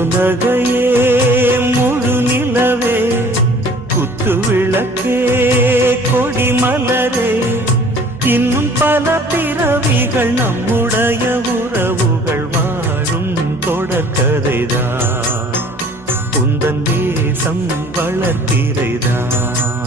குறுநகையே முழு நிலவே குத்து விளக்கே கொடிமலரே இன்னும் பல பிறவிகள் நம்முடைய உறவுகள் வாழும் தொடர்கதைதான் உந்தன் தேசம் வளர்த்திரைதான்